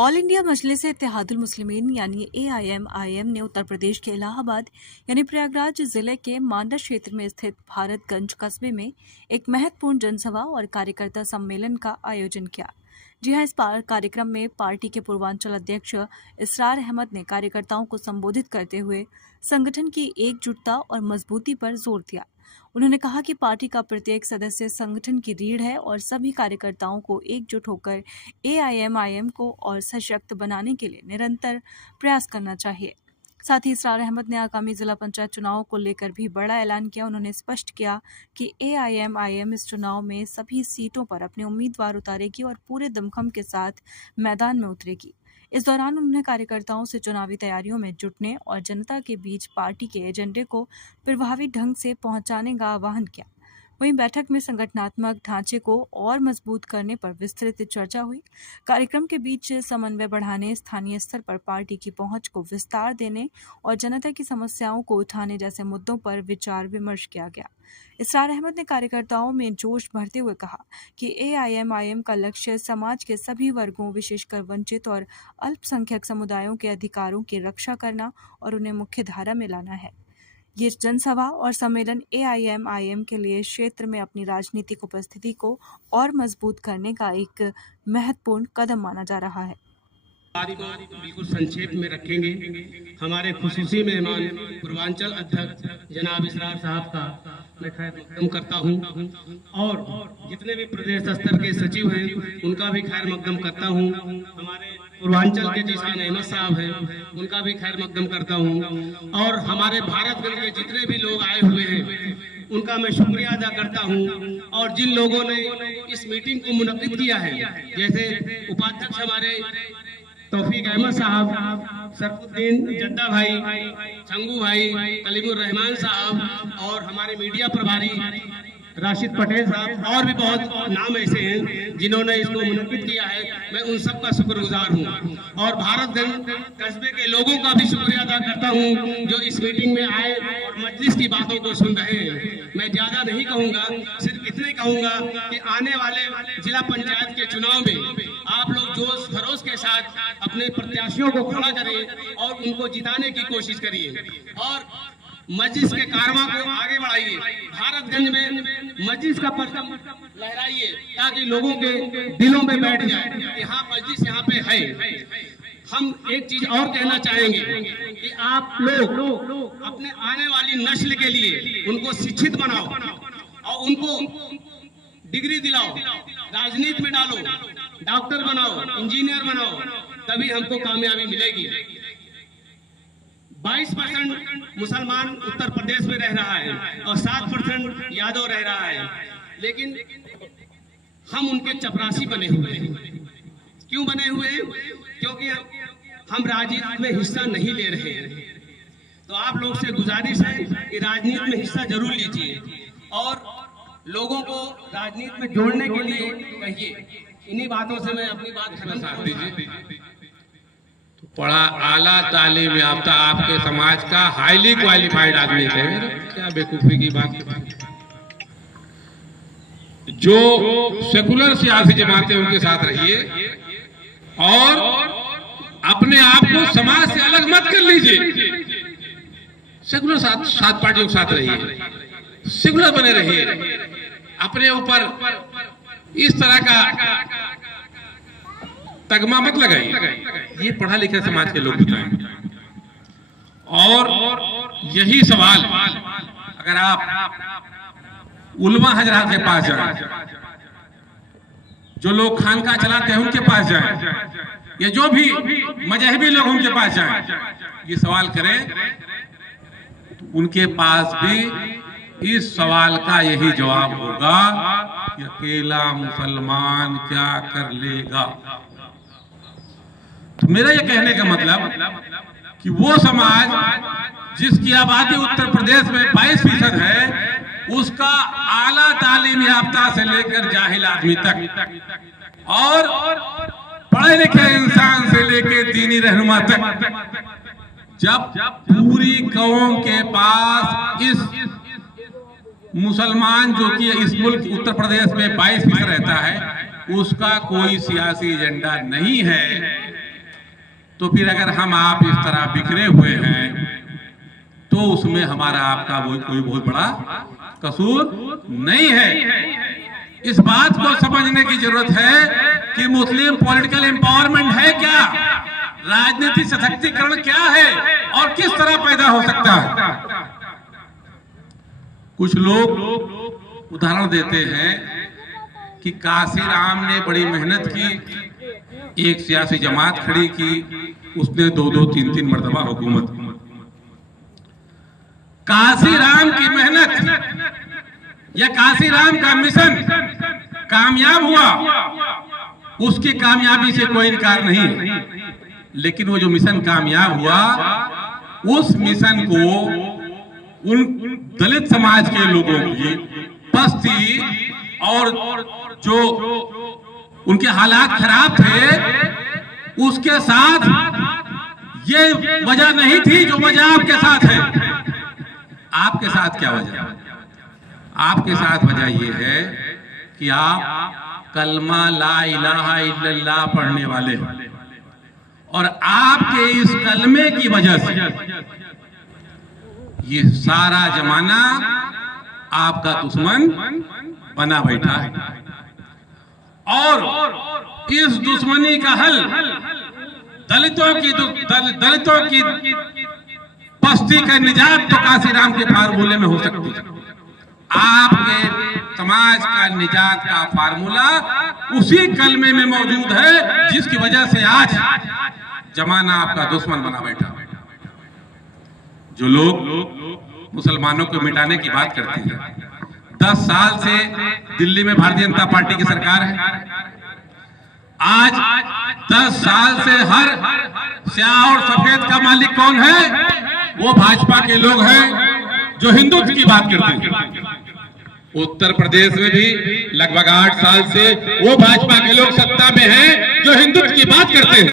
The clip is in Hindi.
ऑल इंडिया मजलिस इत्तेहादुल मुस्लिमीन यानी एआईएमआईएम ने उत्तर प्रदेश के इलाहाबाद यानी प्रयागराज जिले के मांडा क्षेत्र में स्थित भारतगंज कस्बे में एक महत्वपूर्ण जनसभा और कार्यकर्ता सम्मेलन का आयोजन किया। जी हां, इस कार्यक्रम में पार्टी के पूर्वांचल अध्यक्ष इसरार अहमद ने कार्यकर्ताओं को संबोधित करते हुए संगठन की एकजुटता और मजबूती पर जोर दिया। उन्होंने कहा कि पार्टी का प्रत्येक सदस्य संगठन की रीढ़ है और सभी कार्यकर्ताओं को एकजुट होकर एआईएमआईएम को और सशक्त बनाने के लिए निरंतर प्रयास करना चाहिए। साथ ही इसरार अहमद ने आगामी जिला पंचायत चुनाव को लेकर भी बड़ा ऐलान किया। उन्होंने स्पष्ट किया कि एआईएमआईएम इस चुनाव में सभी सीटों पर अपने उम्मीदवार उतारेगी और पूरे दमखम के साथ मैदान में उतरेगी। इस दौरान उन्होंने कार्यकर्ताओं से चुनावी तैयारियों में जुटने और जनता के बीच पार्टी के एजेंडे को प्रभावी ढंग से पहुंचाने का आह्वान किया। वहीं बैठक में संगठनात्मक ढांचे को और मजबूत करने पर विस्तृत चर्चा हुई। कार्यक्रम के बीच समन्वय बढ़ाने, स्थानीय स्तर पर पार्टी की पहुंच को विस्तार देने और जनता की समस्याओं को उठाने जैसे मुद्दों पर विचार विमर्श किया गया। इसरार अहमद ने कार्यकर्ताओं में जोश भरते हुए कहा कि एआईएमआईएम का लक्ष्य समाज के सभी वर्गों, विशेषकर वंचित और अल्पसंख्यक समुदायों के अधिकारों की रक्षा करना और उन्हें मुख्य धारा में लाना है। ये जनसभा और सम्मेलन एआईएमआईएम के लिए क्षेत्र में अपनी राजनीतिक उपस्थिति को और मजबूत करने का एक महत्वपूर्ण कदम माना जा रहा है। बात को बिल्कुल संक्षेप में रखेंगे। हमारे खुसूसी मेहमान पूर्वांचल अध्यक्ष जनाब इसरार साहब का मैं खैर मकदम करता हूं और जितने भी प्रदेश स्तर के सचिव हैं उनका भी खैर मकदम करता हूं। हमारे पूर्वांचल के जीशान अहमद साहब हैं उनका भी खैर मकदम करता हूं और हमारे भारतगंज के जितने भी लोग आए हुए हैं उनका मैं शुक्रिया अदा करता हूं। और जिन लोगों ने इस मीटिंग को मुनक्किद किया है, जैसे उपाध्यक्ष हमारे तौफीक अहमद साहब, सरफुद्दीन जद्दा भाई, छंगू भाई, कलीमुर रहमान साहब और हमारे मीडिया प्रभारी राशिद पटेल साहब और भी बहुत नाम ऐसे हैं जिन्होंने इसको मुनक्किद किया है। मैं उन सब का शुक्रगुजार हूं और भारतगंज कस्बे के लोगों का भी शुक्रिया अदा करता हूं जो इस मीटिंग में आए और मजलिस की बातों को सुन रहे हैं। मैं ज्यादा नहीं कहूंगा, सिर्फ इतने कहूंगा कि आने वाले जिला पंचायत के चुनाव में आप लोग जोश खरोश के साथ अपने प्रत्याशियों को खड़ा करें और उनको जिताने की कोशिश करिए और मस्जिद के कारवां को आगे बढ़ाइए। भारतगंज में मस्जिद का परचम लहराइए ताकि लोगों के दिलों में बैठ जाए कि हाँ, मस्जिद यहाँ पे है। हम एक चीज और कहना चाहेंगे कि आप लोग अपने आने वाली नस्ल के लिए उनको शिक्षित बनाओ और उनको डिग्री दिलाओ, राजनीति में डालो, डॉक्टर बनाओ, इंजीनियर बनाओ, तभी हमको कामयाबी मिलेगी। 22% मुसलमान उत्तर प्रदेश में रह रहा है और 7% यादव रह रहा है, लेकिन हम उनके चपरासी बने हुए हैं। क्यों बने हुए हैं? क्योंकि हम राजनीति में हिस्सा नहीं ले रहे हैं। तो आप लोग से गुजारिश है कि राजनीति में हिस्सा जरूर लीजिए और लोगों को राजनीति में जोड़ने के लिए कहिए। इन्हीं बातों से मैं अपनी बात खत्म कर दीजिए। बड़ा आला तालीम याफ्ता आपके समाज का हाईली क्वालिफाइड आदमी थे। क्या बेवकूफी की बात। जो सेकुलर सियासी जमातें उनके साथ रहिए और अपने आप को समाज से अलग मत कर लीजिए। सेकुलर साथ पार्टियों के साथ रहिए, सेकुलर बने रहिए। अपने ऊपर इस तरह का तगमा मत लगाइए। ये पढ़ा लिखा समाज के लोग बताएं। और यही सवाल अगर आप उलमा हजरात के पास जाएं, जो लोग खानका चलाते हैं उनके पास जाएं, या जो भी मजहबी लोग उनके पास जाएं, ये सवाल करें तो उनके पास भी इस सवाल का यही जवाब होगा कि अकेला मुसलमान क्या कर लेगा। तो मेरा यह कहने का मतलब कि वो समाज जिसकी आबादी उत्तर प्रदेश में 22% है, उसका आला तालीम याफ्ता से लेकर जाहिल आदमी तक और पढ़े लिखे इंसान से लेकर दीनी रहनुमा तक, जब पूरी कौम के पास इस मुसलमान जो कि इस मुल्क उत्तर प्रदेश में 22% रहता है, उसका कोई सियासी एजेंडा नहीं है, तो फिर अगर हम आप इस तरह बिखरे हुए हैं तो उसमें हमारा आपका कोई बहुत बड़ा कसूर नहीं है। इस बात को समझने की जरूरत है कि मुस्लिम पॉलिटिकल एम्पावरमेंट है क्या, राजनीतिक सशक्तिकरण क्या है और किस तरह पैदा हो सकता है। कुछ लोग उदाहरण देते हैं कि काशीराम ने बड़ी मेहनत की, एक सियासी जमात खड़ी की, उसने 2-2, 3-3 मर्तबा हुकूमत की। काशीराम की मेहनत या काशीराम का मिशन कामयाब हुआ, उसकी कामयाबी से कोई इनकार नहीं, लेकिन वो जो मिशन कामयाब हुआ उस मिशन को उन दलित समाज के लोगों की बस्ती और जो उनके हालात खराब थे उसके साथ ये वजह नहीं थी जो वजह आपके साथ है। आपके साथ क्या वजह? आपके साथ वजह ये है कि आप कलमा ला इलाहा इल्लल्लाह पढ़ने वाले हैं और आपके इस कलमे की वजह से ये सारा जमाना आपका दुश्मन बना बैठा है और इस दुश्मनी का हल दलितों की बस्ती का निजात तो काशीराम के फार्मूले में हो सकती है। आपके समाज का निजात का फार्मूला उसी कलमे में मौजूद है जिसकी वजह से आज जमाना आपका दुश्मन बना बैठा। जो लोग मुसलमानों को मिटाने की बात करते हैं, 10 साल से दिल्ली में भारतीय जनता पार्टी की सरकार है। आज 10 साल से हर स्याह और सफेद का मालिक कौन है? वो भाजपा के लोग हैं जो हिंदुत्व की बात करते हैं। उत्तर प्रदेश में भी लगभग 8 साल से वो भाजपा के लोग सत्ता में हैं जो हिंदुत्व की बात करते हैं।